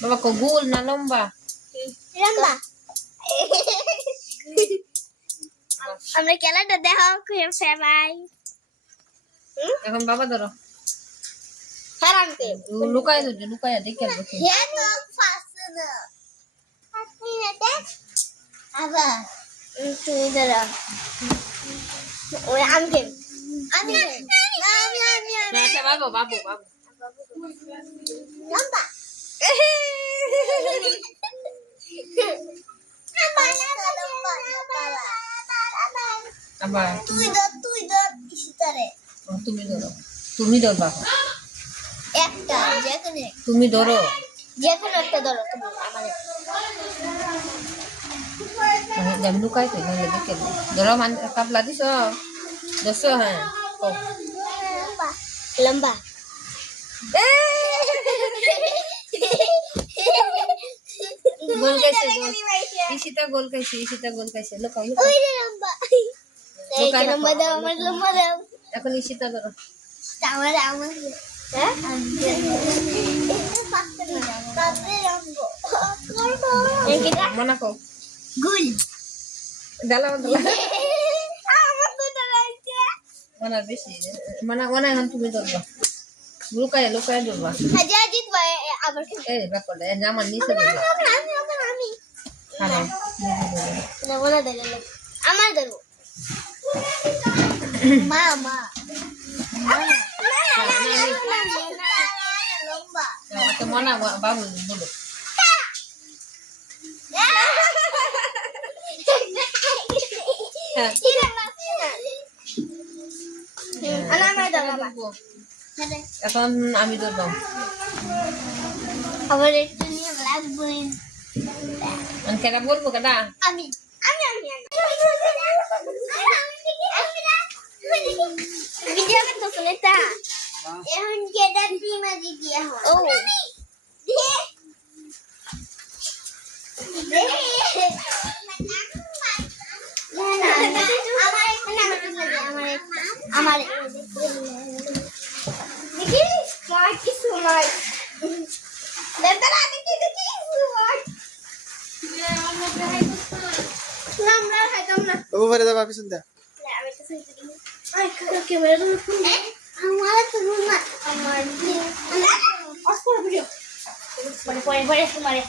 বাবা কো গোল না লম্বা? লম্বা। আমরা খেলাটা দেখো সবাই। এখন বাবা ধরো। হারামকে লুকায় ধরো, লুকায় দেখে বসে। হে তো ফাস্ট না। আপনি এটা আবার তুমি ধরো। ওই আমকে আমি আচ্ছা বাবু বাবু বাবু লম্বা। আবার তুই ধর ইসিতারে তুমি ধরো, তুমি ধর বাবা, একটা যেখানে তুমি ধরো। একটা ধরো তুমি আমাদের jam luka itu yang lebih kecil. Dorong kapla di so, doso ha. Oh, লম্বা gol kaise gol. Isita gol kaise. Luka luka. ওই যে লম্বা এই যে লম্বা দাও আমার লম্বা দাও এখন ইসিতা ধরো। আমার হ্যাঁ Mana kau? গুল Dalam dalam. আমার দুটো লাগছে Mana besi? Mana yang tumi ধরবা? Luka ya ধরবা। হাজার জিত ভাই আবার Berapa dah? Nyaman ni sebenarnya. আমি Halo. না বলা দেন আমার ধরো মা লম্বা Macam mana babu dulu? এখন আমি ধরলাম। আবার একটু নিয়ে লাগবে কেডা বলবো কেডা? আমি ভিডিও করতে শুনেতা এখন কেডা টিম আজি দিয়া হয় ও আমার দেখি স্মার্ট কি স্মার্ট দেবরা দেখি স্মার্ট আমরা হাইতাম না ও বরে দাও বাপি শুনতে আমি তো শুনতে দিই আই ক্যামেরা তো আমার তো না আমার অস্পর ভিডিও পরে তোমারে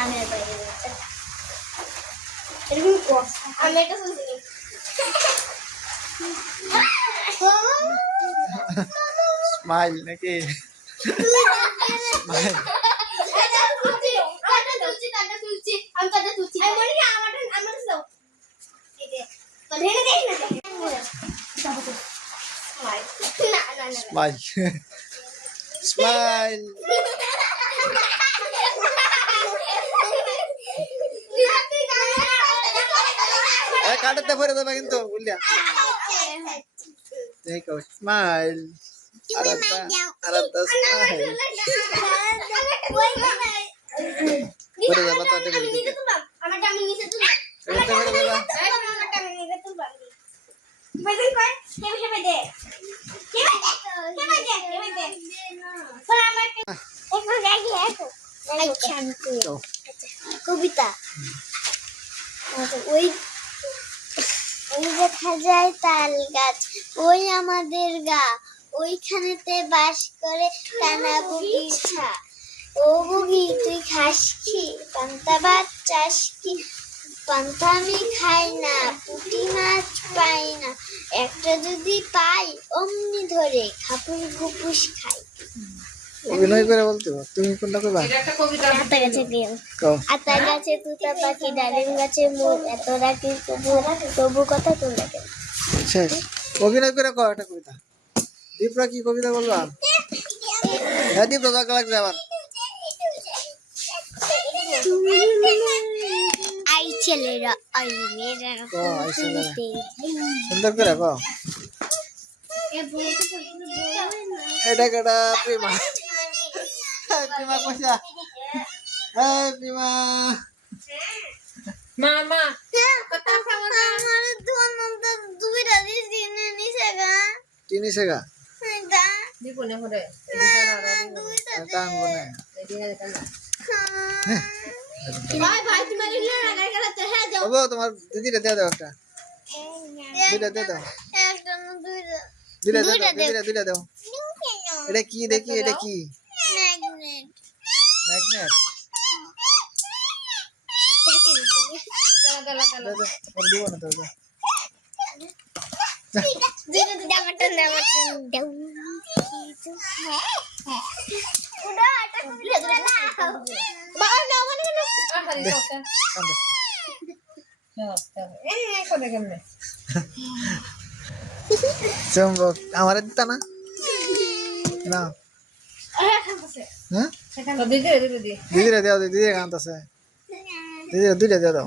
আমি আর বাইরে এরকম কস আমি এটা শুনতে দিই স্মাইল নাকি স্মাইল স্মাইল স্মাইল এ কাটতে পরে দেবা কিন্তু বুঝলিয়া দেখো স্মাইল আরাধা স্মাইল পরে দেবা তো আটে বলি আমারটা আমি নিচে তুললাম এটা পরে দেবা আমারটা আমি নিচে তুললাম বাইরে কই কেমনে দে কবিতা ওই দেখা যায় তাল গাছ ওই আমাদের গা ওইখানেতে বাস করে টানা বগিচা ও বগি তুই খাস কি পান্তা ভাত চাস কি পান্তা আমি খাই না পুঁটি মাছ পাই না একটা যদি পাই অমনি ধরে খাপুর গুপুস খাই অভিনয় করে বলতে তুমি কোনটা কইবা এটা একটা কবিতা আতা গাছে গেল কও আতা গাছে তুতা পাখি ডালিম গাছে মোর এত রাখি তবু কথা তোমরা কেন শেষ অভিনয় করে কও একটা কবিতা দীপরা কি কবিতা বলবা হ্যাঁ দীপ দাদা লাগছে আবার আই ছেলেরা আই মেয়েরা কও আইছে সুন্দর করে কও এটা কেডা প্রেমা প্রেমা কইছা এই প্রেমা mama কথা আমার ধনন্ত দুইটা দিনে নিছে গা কিনিছে গা এটা di punya hore ini cara দুইটা টানবো না বাবু তোমার দিদিটা দিয়ে দাও একটা দুইটা দিয়ে দাও দুইটা দাও এটা কি দেখি এটা কি ম্যাগনেট দিব না তো চুম্বক আমার দিতা না না হ্যাঁ দিদিরা দেও দিদিরা কাঁদতেছে দিদিরা দুইটা দিয়ে দাও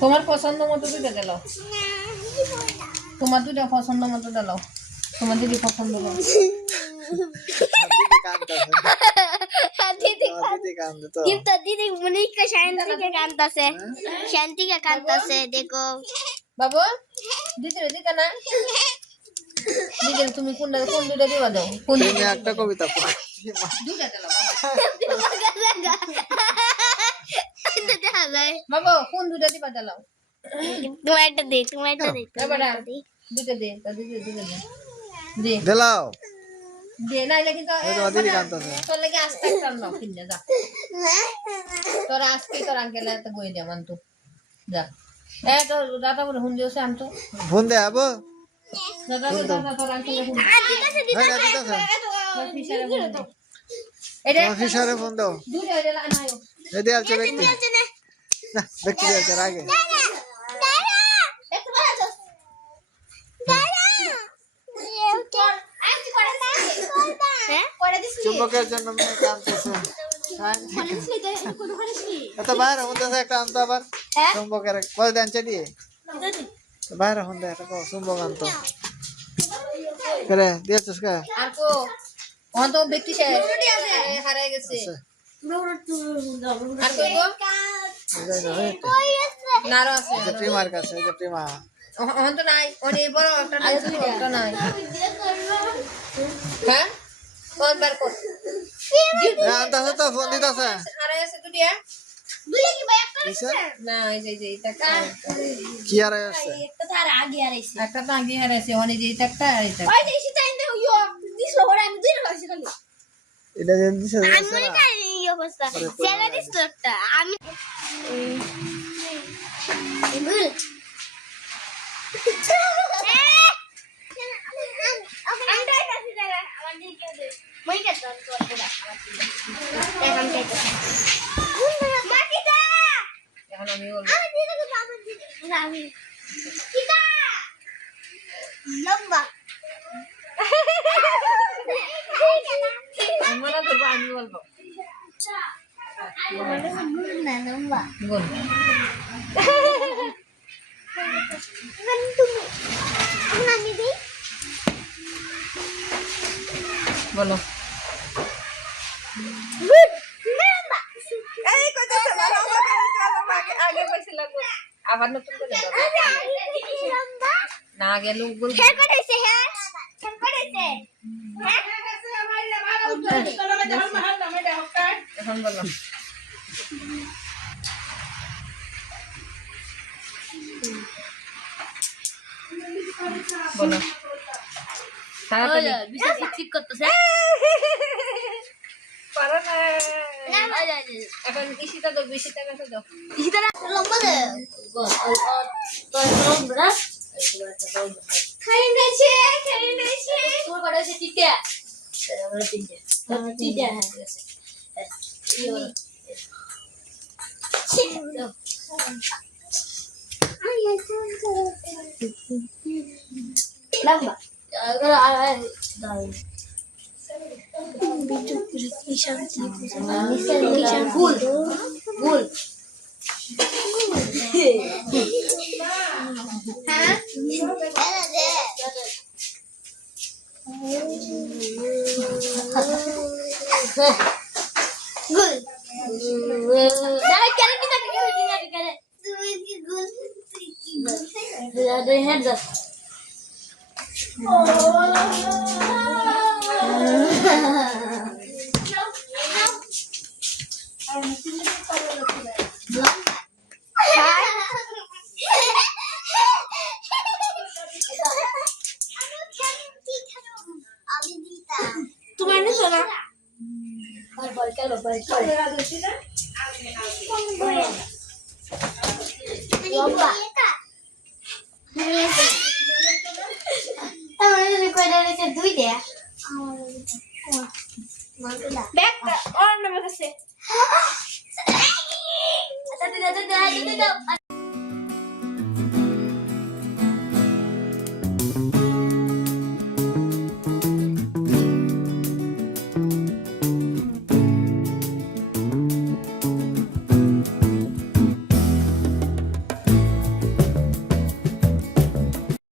তোমার পছন্দ মতো দুইটা দিলাও তোমার দুইটা পছন্দ মতো দিলাও তোমার দিদি পছন্দ করো দিদি মনিকা শান্তিকে কাঁদতেছে দেখো বাবু দিতে না দিদি তুমি কোন দুইটা দিবা দাও কোন একটা কবিতা দুইটা দিলাও বাবু কোন দুইটা দিবা দিলাও তোমারটা দে দুইটা দে দুইটা দে দিলাও দে নাইলে কিন্তু দিদি কাঁদতেছে তোর লাগে আস্তে একটা নাও কিনে যা তোর আজকে তোর আঙ্কেল এত বই দে মানতো যা তো দাদা বলে হুন দিওছে আনতো ফোন দে আবো দাদা তোর আঙ্কেল হুন ফিশারে বলে দে এটা ফিশারে ফোন দাও দুইটা দিলা আনায়ো এই দে আছে ব্যক্তি না ব্যক্তি আছে আগে চুম্বকের জন্য মেয়ে কাঁদতেছে এত বাইরে হতে একটা আনতো আবার চুম্বকের কয় দেন চালিয়ে বাইরে হতে একটা চুম্বক আনতো করে দিয়েছিস কে আর কো ওন তো ব্যক্তি সে হারাই গেছে আর কই গো নারো আছে যে প্রিমার কাছে যে প্রিমা ওন তো নাই ওনে বড় একটা নাই হ্যাঁ কোন বার কর আনতাছে তো ফোন দিতাছে হারাই আছে দুটিয়া দুইটা কি ভাই একটা না এই যে এটা কি আর আছে একটা তো আর আগে আইছে একটা তো আগে হারাইছে ওনে যে এটা আর এটা ওই যে সেটা ইন্দে ইয়ো দিছো ওরা আমি দুইটা লাইছি খালি এটা যেন দিছে আমি মনে করি এই অবস্থা সেটা দিছো একটা আমি ভুল এখন আমি বলবো আমরা তো আমি বলবো বল বলো আবার নতুন করে না গেল এখন বলো বলো ঠিক করতেছে পারো না এখন ইশিতা দাও বেশিটা কাছে দাও লম্বা দে খাই নেছে তোর বড় আছে টিকে আমরা তিনটে টিকে লম্বা ভুল ভুল হ্যাঁ গুল দাঁড়া কেন কি থাকে তুমি কি গুল তুই কি গুল দাঁড়া হেড দাও ব্যাগ ওর নামে কাছে